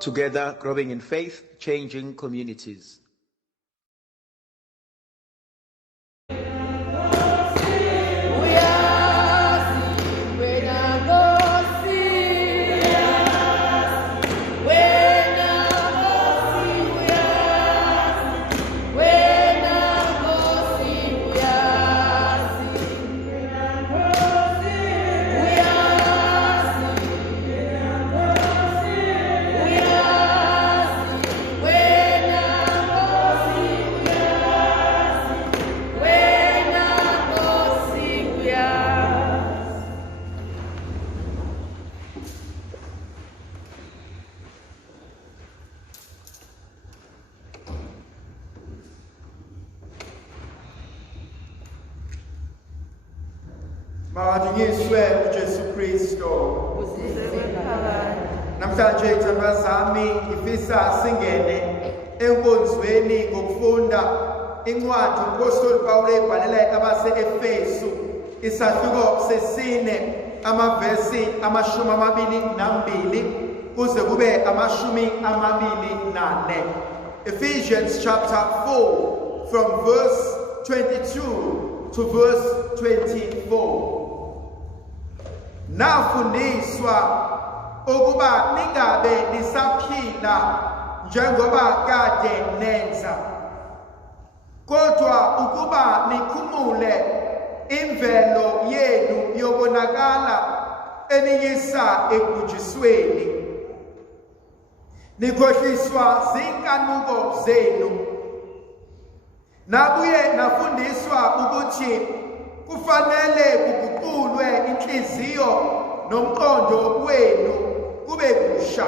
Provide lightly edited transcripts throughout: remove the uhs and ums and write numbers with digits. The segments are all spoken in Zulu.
Together, growing in faith, changing communities. Makadunyiswe uJesu Kristo. Namhlanje thandwa zami ngifisa singene enkonzweni ngokufunda incwadi uPostoli Pawulo ebhalela abase-Efesu isahluko sesine amavesi 22 kuze kube 24. Ephesians chapter 4 from verse 22 to verse 24. Nafundiswa ukuba ningabe nisaphila njengoba kade nenza, kodwa ukuba nikhumule imvelo yenu yobonakala eniyisa ekujisweni, nikhohliswa zinkanuko zenu. Nabuye nafundiswa ukuthi kufanele kuguqulwe inhliziyo nomqondo wenu kube kusha,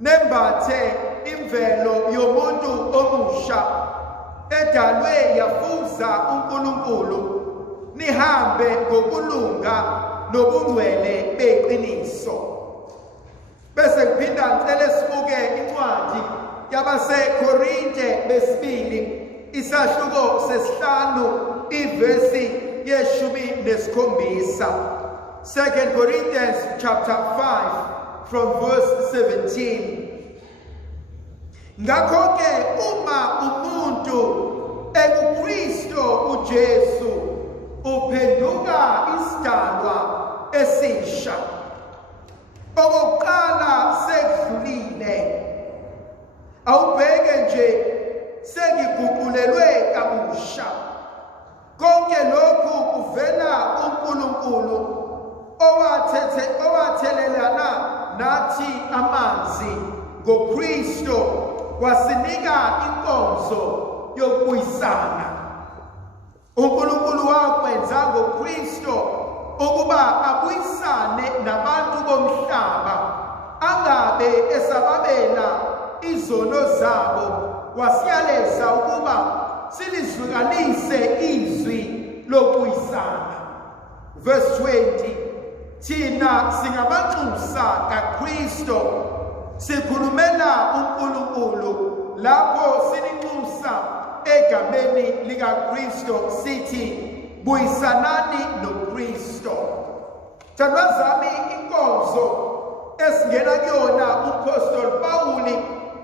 nembathe imvelo yomuntu omusha edalwe yafuza uNkulunkulu, nihambe ngokulunga nobungcwele beqiniso. Bese kuphinda ngicela sibuke incwadi yabaseKorinte besibili isahluko sesihlanu ivesi ye-17. 2 Corinthians chapter 5 from verse 17. Ngakho-ke uma umuntu ekuKristo uJesu uphenduka isidalwa esisha, okokuqala sekudlulile, awubheke nje sengiguqulelwe kabusha. Konke lokhu kuvela uNkulunkulu owathelelana nathi amanzi ngoKristu wasinika inkonzo yokubuyisana. uNkulunkulu wakwenza ngoKristu ukuba abuyisane nabantu bomhlaba, angabe esababela izono zabo, wasiyaleza ukuba silizwikanise izwi lokubuyisana. Verse 20. Thina singabanxusa kaKristu sikhulumela uNkulunkulu lapho sininxusa egameni likaKristu sithi buyisanani noKristu. Thandwa zami, inkonzo esingena kuyona uPostoli Pawuli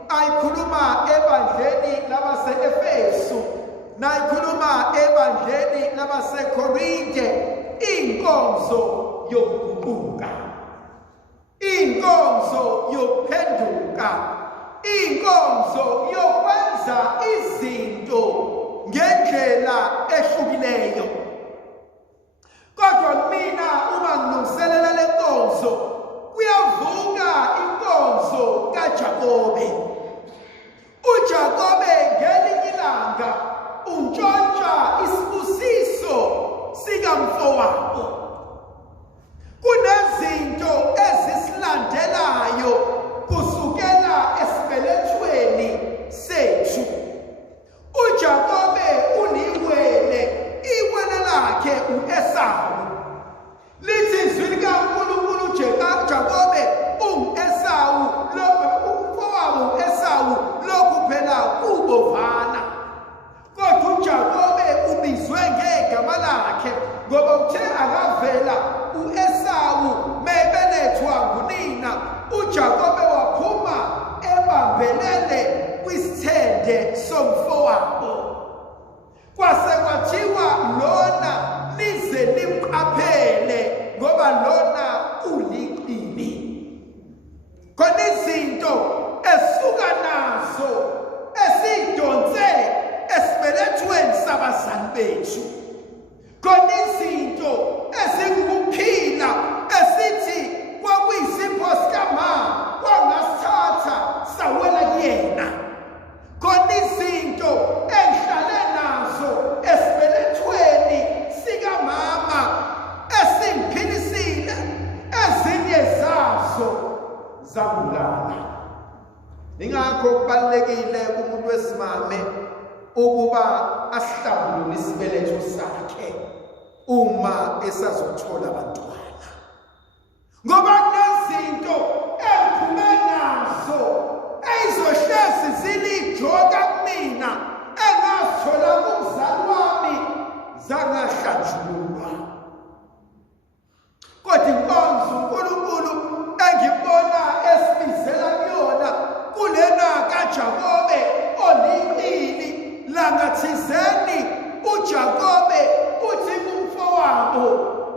ayikhuluma ebandleni labase-Efesu nayikhuluma ebandleni labaseKorinte, inkonzo yokuguquka, inkonzo yokuphenduka, inkonzo yokwenza izinto ngendlela ehlukileyo. Kodwa mina uma ngilungiselela le nkonzo, kuyavuka inkonzo kaJakobe. uJakobe ngelinye ilanga untshontsha isibusiso sikamfowabo. Kunezinto ezisilandelayo kusukela esibelethweni sethu. uJakobe uliwele, iwele lakhe u-Esawu. Lithi izwi likaNkulunkulu izinto esuka nazo esidonse esibelethweni sabazali bethu. Khona izinto ezikuphila esithi kwakuyisipho sikama wangasithatha sawela kuyena. Khona izinto engihlale nazo esibelethweni sikamama esingiphilisile, ezinye zazo zabulala. Ingakho kubalekile umuntu wesimame ukuba asihlambulule isibeletho sakhe uma esazothola abantwana, ngoba kunezinto engiphume nazo ezizohlezi zilijoka kumina engazithola kumzali wami zangahlanjululwa. Kodwa inkonzo uNkulunkulu engibona esibizela kuyona kulena kaJakobe olibili langathizeni, uJakobe uthi kumfowabo,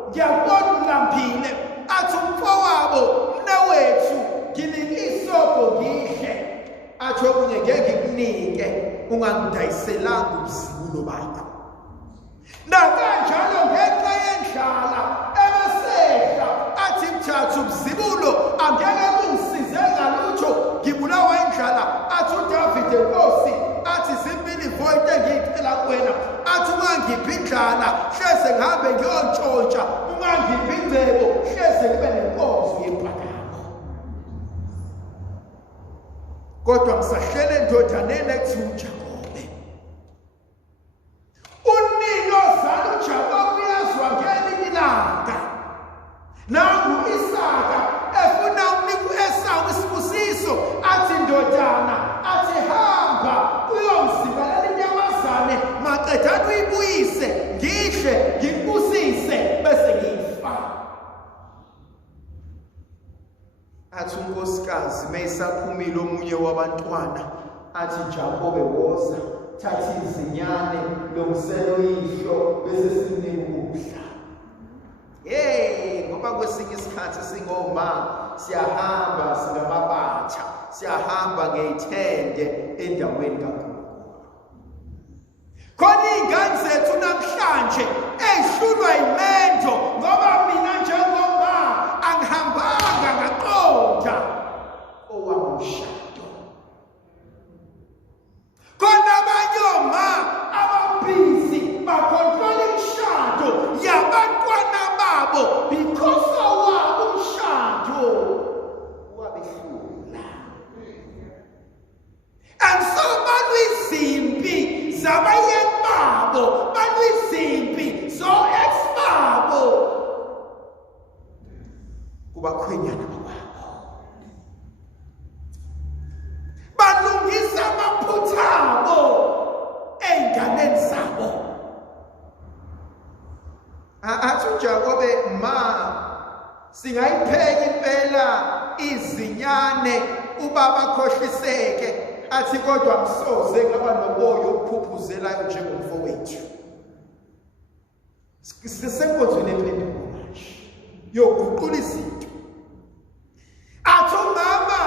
ngiyabona ulambile, athi umfowabo mnewethu ngilikisobho ngihle, athi okunye ngeke ngikunike ungangidayiselanga ubuzibulo bakho. Nakanjalo ngenxa yendlala ebesehla athi mthatha ubuzibulo angeke kungisize ngalutho, ngibulawa indlala. Athi uDavide Nkosi athi zimbili void engiyicela kuwena, athi ungangiphi indlala hleze ngihambe ngiyontshontsha, ungangiphi ingcebo hleze kube nenkonzo yebhakamo. Kodwa ngisahlele endodaneni ekuthiwa uJakobe. Unina ozala uJakobe uyazwa ngelinye ilanga, nangu Isaka efuna ukunika u-Esawu isibusiso, athi ndodana, athi hamba uyomzibalela inyamazane, maqedana uyibuyise ngihle ngikubusise bese ngifa. Athi unkosikazi mayisaphumile omunye wabantwana, athi Jakobe woza, thatha izinyane lomselo yihlo bese sinika ukudla. Ngoba kwesinye isikhathi singoma siyahamba singamabatha, siyahamba ngeyithende endaweni kaNkulunkulu. Khona iy'ngane zethu namhlanje ey'hlulwa imendo ngoba mina njengoma angihambanga ngaqonda owami umshado. Khona abanye oma ababhizi bakhontrola imishado yabantwana babo because owabo umshado wabehlula. And so balwizimpi zabayeni babo, balwizimpi zo-ex babo kubakhwenyana bakwabo, balungisa amaphutha abo ey'nganeni zabo. Athi uJakobe, ma singayipheka impela izinyane ubaba khohliseke, athi kodwa msoze ngaba noboya ophuphuzelayo njengomfowethu. Sisenkonzweni empendulo manje yokuguqula izinto. Athi umama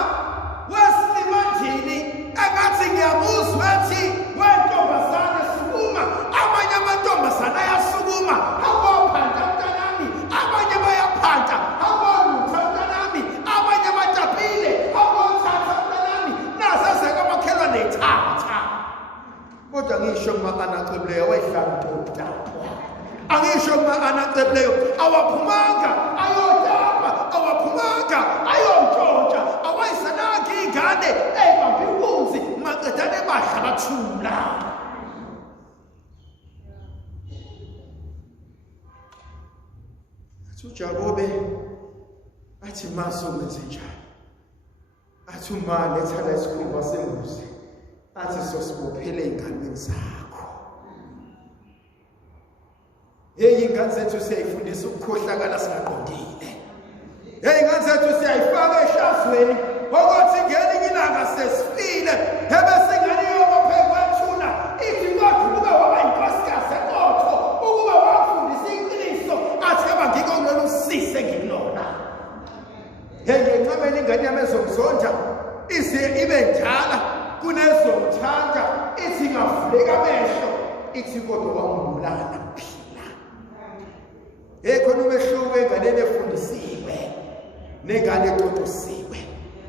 wesilimandini engathi ngiyamuzwa ethi wentombazane sukuma, abanye amantombazane ayasukuma, awaphandla mntanami, abanye bayaphanda, awalutha mntanami, abanye batapile, awothatha mntanami, nasezekamakhelwane ethatha. Kodwa ngisho kuma-anacebleyo wayihlantontapwa, angisho kuma-anacebleyo awaphumanga ayodapha, awaphumanga ayontshontsha, awayisananga iy'ngane ey'bambe inkunzi maqedane badla bathula. Athi uJakobe, athi maso wenze njani? Athi uma lethana isikhumba sembuzi, athi sosibophele ey'nganeni zakho. Iy'ngane zethu siyayifundisa ukukhohlakala singaqondile. Iy'ngane zethu siyayifaka ehlazweni ukuthi ngelinye ilanga sesifile, ebese ingane iyobophe kwethuna ithi kodwa ukuba waba yinkosikazi eqotho, ukuba wafundisa iqiniso, athi eba ngiko kulolu usise ngilona. Ngenxa kumele ingane yami ezomzonda ize ibe njala kunezomthanda ithi ngavuleka amehlo ithi kodwa wangibulala kuphila. Khona umehluko enganeni efundisiwe nengane exoxisiwe.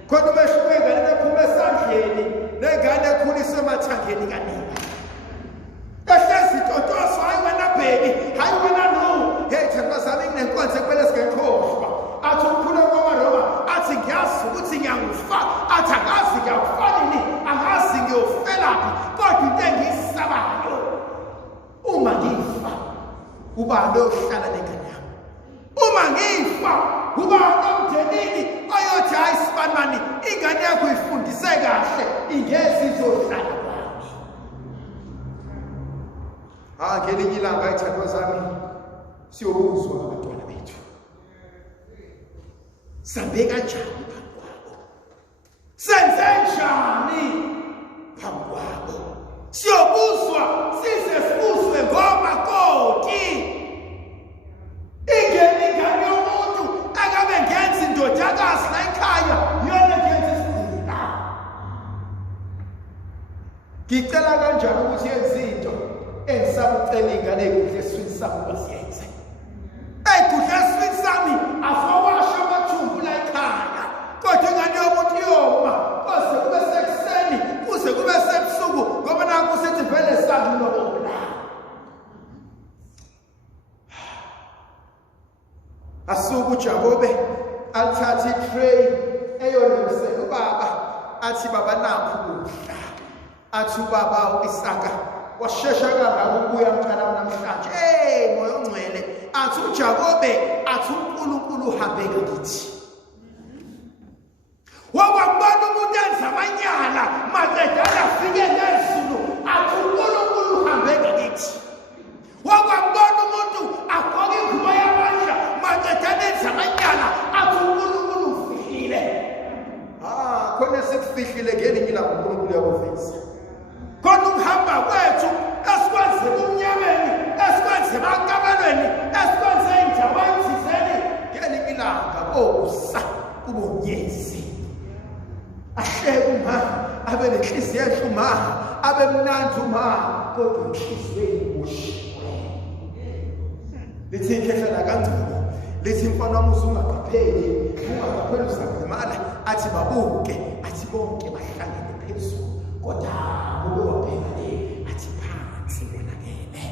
Khona umehluko enganeni ephuma esandleni nengane ekhuliswe emathangeni kanina. Kahlezi itotoso hayi wena bheki, hayi wena no. Thanda zami nginenkonzo ekumele singekhohlwa. Athi ukukhula kwaMaroma athi ngiyazi ukuthi ngiyangufa, athi angazi ngiyakufanini, angazi ngiyofelaphi, kodwa into engiyisabayo uma ngifa ubani oyohlala nengane yami. Uma ngifa ubani omndenini oyothi hayi sibanani ingane yakho ifundise kahle ingezi izohlala kwami. Ngelinye ilanga ithando zami siyobuzwa abantwana bethu. Sambe kanjani phambi kwabo? Senze njani phambi kwabo? Siyobuzwa size sibuzwe ngomakoti. Ingane yomuntu akabe ngenza indodakazi la ekhaya yona ngenza isigula. Ngicela kanjani ukuthi yenze into engisabucela ingane ekudla eswini sami basiyenze. Ekudla eswini sami afowasha amathumbu la ekhaya. Kodwa ingane yomuntu yoma kuze kube sekuseni kuze kube sebusuku ngoba nanku sithi vele sakulobola. Asuku uJakobe alithatha itray eyolungisela ubaba athi baba naphu ukudla. Athi ubaba uIsaka washesha kangaka ukuya mntana namhlanje. Moya ongcwele athi uJakobe athi uNkulunkulu uhambe ngakithi. Wakwabona umuntu enza amanyala maqedala afike ngezulu athi uNkulunkulu uhambe ngakithi. Wakwabona umuntu agqoka ingubo yamandla maqedala enza amanyala athi uNkulunkulu ufihlile. Khona sekufihlile ngelinye ilanga uNkulunkulu uyakuveza. Khona ukuhamba kwethu esikwenze kumnyameni, esikwenze emakabalweni, esikwenze endaweni thizeni ngelinye ilanga okusa kube unyezi. Ahleke uma abe nenhliziyo enhle uma abe mnandi uma kodwa inhliziyo ibushiwe. Lithi inhlehlana kancane, lithi mfana wami uzungaqapheli, ungaqapheli uzakulimala, athi babuke, athi bonke bahlangene phezulu. Kodwa ubabheka le athi phansi bonakele.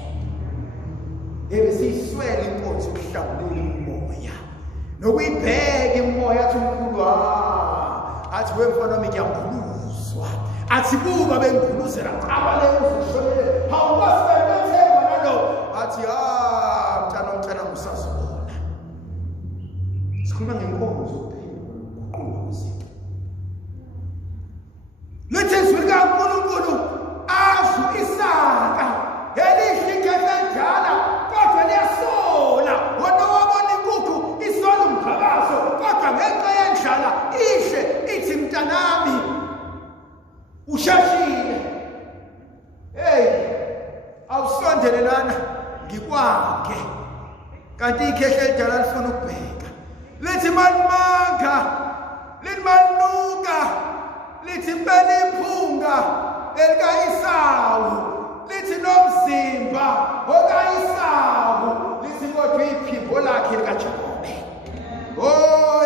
Ebesiyiswela inkonzo yokuhlawulela umoya. Nokuyibheka imoya athi uNkulunkulu athi wemfana wami ngiyakhuluzwa. Athi buka bengikhuluzela cabale uzishonele. Awukwasebenzela nalo. Athi mntana usazobona. Sikhuluma ngenkonzo uqhubeka uzinto. Lithi izwi likaNkulunkulu azu Isaka ngelihle ingekho njalo kodwa liyasola. Wona wabona inkukhu isola umphakazo kodwa ngenxa yendlala ihle ithi mntanami ushashile. Awusondele lana ngikwake. Kanti ikhehle eljala lifuna ukubheka. Lithi manimanga, lithi manuka, lithi impela iphunga elikaIsawu, lithi nomzimba okaIsawu, lithi kodwa iphimbo lakhe likaJakobe.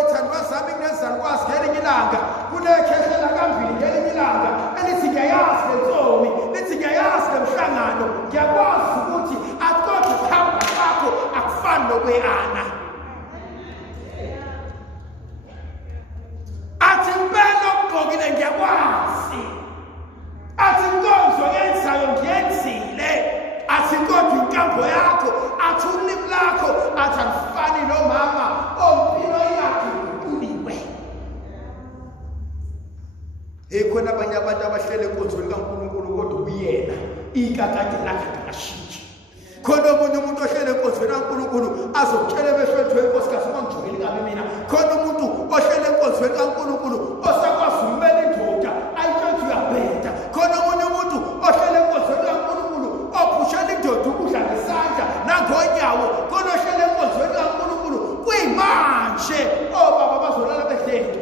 Ithandwa zami kunezalukwazi ngelinye ilanga kunekhehle lakambili ngelinye ilanga elithi ngiyayazi lentsomi, lithi ngiyayazi lemhlangano, ngiyakwazi ukuthi akukodwa ukuhamba kwakho akufani nokwe-Ana. Athi impela okugqokile ngiyakwazi, athi inkonzo yenzayo ngiyenzile, athi kodwa inkambo yakho, athi ulimi lakho, athi alifani nomama ompilo yakhe uliwe. Khona abanye abantu abahlele enkonzweni kaNkulunkulu kodwa uyena ikakade lakhe akashintshi. Khona omunye umuntu ohlele enkonzweni kaNkulunkulu azokutshela emehlweni wenkosikazi ungangijwayeli kabi mina. Khona umuntu ohlele enkonzweni kaNkulunkulu osakwazi ukumela indoda ayitshela uyabheda. Khona omunye umuntu ohlele enkonzweni kaNkulunkulu ophushela indoda ukudla ngesandla nangonyawo. Khona ohlele enkonzweni kaNkulunkulu kuyimanje obaba bazolala behlele.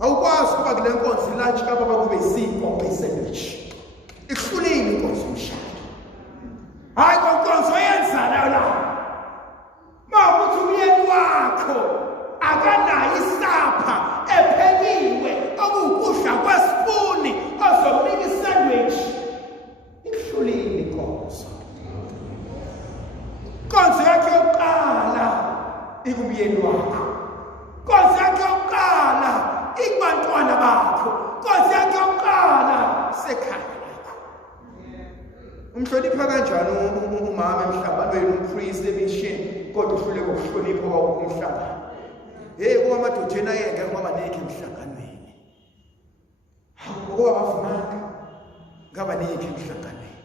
awukwazi ukuba kule nkonzo ilunch kapa kube isipho kube isandwich ikuhlulile inkonzo umshado hayi konkonzo yenzana la mawukuthi umyeni wakho akanayo isapha ephekiwe okukudla kwesipuni ozomnika isandwich ikuhlulile inkonzo konzo yakhe yokuqala ikumyeni wakho konzo yakhe yokuqala ikubantwana bakho konzo yakhe yokuqala sekhaya lakho umhlonipha kanjani umama emhlanganweni umpriest emission kodwa uhluleke ukuhlonipha umhlangano kuba amadodeni ayenge kwabanike emhlanganweni ngoba bavumanga ngabanike emhlanganweni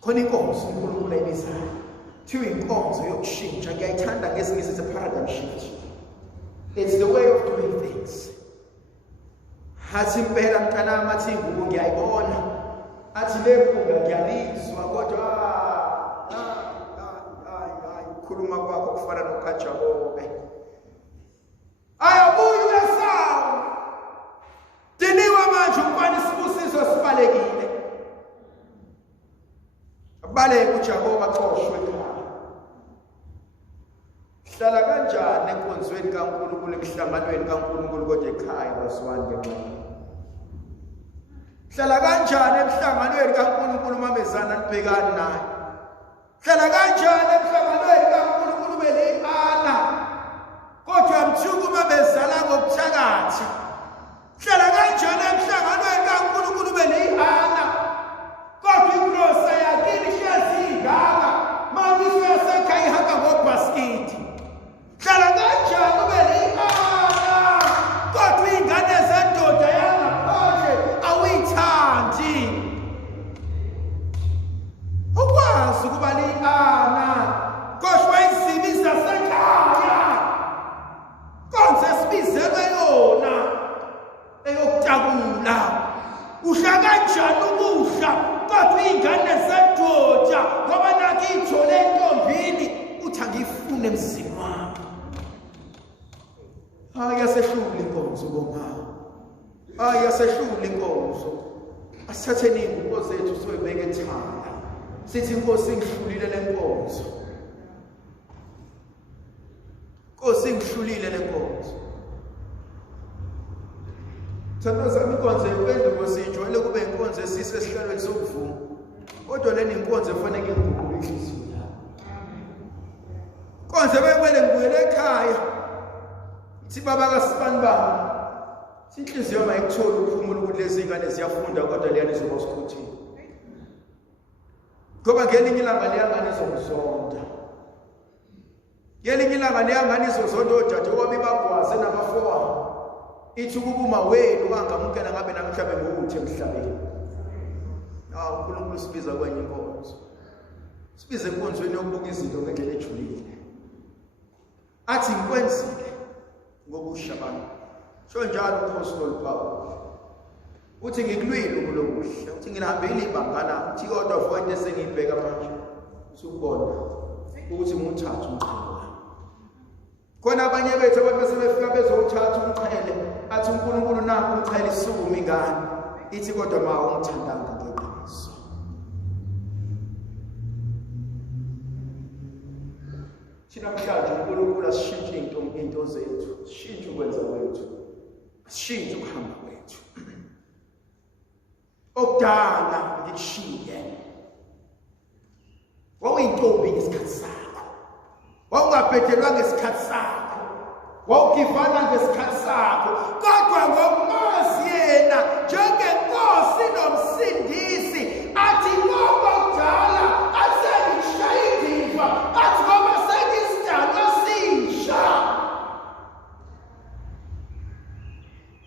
khona inkonzo uNkulunkulu ayibizayo thiwa inkonzo yokushintsha ngiyayithanda ngesingisi it's a paradigm shift. It's the way of doing things. Athi impela mntanami athi ngubo ngiyayibona athi lephunga ngiyalizwa kodwa khuluma kwakho kufana noKajabobe ayabuya uyasawa diniwa manje ukubani isibusiso sibalekile abaleke uJakobe axoshwe ekhaya hlala kanjani enkonzweni kaNkulunkulu emhlanganweni kaNkulunkulu kodwa ekhaya bazwani ngenxa hlala kanjani emhlanganweni kaNkulunkulu mamezana nibhekani naye hlala kanjani emhlanganweni kaNkulunkulu belihana kodwa mthuku mamezana ngokuthakathi hlala kanjani emhlanganweni kaNkulunkulu belihana kodwa inkosi yakini sheziganga manje yasekhaya ihamba ngobhaskiti hlala kanjani belihana kodwa ingane zendoda yangaphandle awuyithandi ukwazi ukuba lihana kodwa izimo zasekhaya konze sibizelwe yona eyokutakula udla kanjani ukudla kodwa ingane zendoda ngoba nakho ithole entombini uthi angifune emzini wami yasehlula inkonzo bomama yasehlula inkonzo asithatheni ingubo zethu soyibeke ethanda sithi inkosi ingihlulile lenkonzo inkosi ingihlulile lenkonzo thando zami inkonzo yempendulo sijwayele kube inkonzo esise esihlalweni sokuvuma kodwa lena inkonzo efanele inguquke inhliziyo yami inkonzo bekumele ngibuyele ekhaya thi baba kaSibani bami inhliziyo mayikuthola ukuphumula ukuthi lezi ngane ziyafunda kodwa leyani izoba sikhuthini ngoba ngelinye ilanga leyangane izomzonda ngelinye ilanga leyangane izozonda ojaji okwami bagwaze nabafowabo ithi ukubuma wenu angamukela ngabe namhlanje ngokuthi emhlabeni uNkulunkulu sibiza kwenye inkonzo sibize enkonzweni yokubuka izinto ngendlela ejulile athi ngikwenzile ngobusha bami sho njalo uApostle Paul uthi ngikulwile ukulokuhle uthi ngilihambile ibangana uthi kodwa void esengibheka manje usubona ukuthi nguthatha umqhele khona abanye bethu abantu besebefika bezothatha umqhele athi uNkulunkulu nakho umqhele isukuma ingane ithi kodwa ma ungithandanga ngeqiniso thina mhlanje uNkulunkulu asishintshe into zethu sishintshe ukwenza kwethu sishintshe ukuhamba kwethu okudala ngikushiye wawuyintombi ngesikhathi sakho wawungabhedelwa ngesikhathi sakho wawugivana ngesikhathi sakho kodwa ngokumazi yena njengenkosi nomsindisi athi ngoba kudala asengishaya indiva athi ngoba sengisidalwa sisha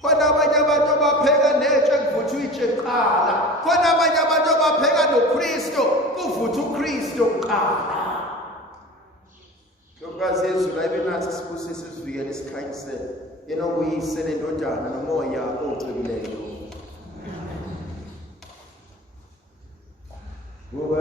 khona abanye abantu abapheka netshe kuvutha itshe kuqala khona abanye abantu abapheka noKristu kuvutha uKristu kuqala lokazi ezulu ayibenathi sibusise sivikele isikhanyisele yena okuyise lendodana nomoya ocebileyo ngoba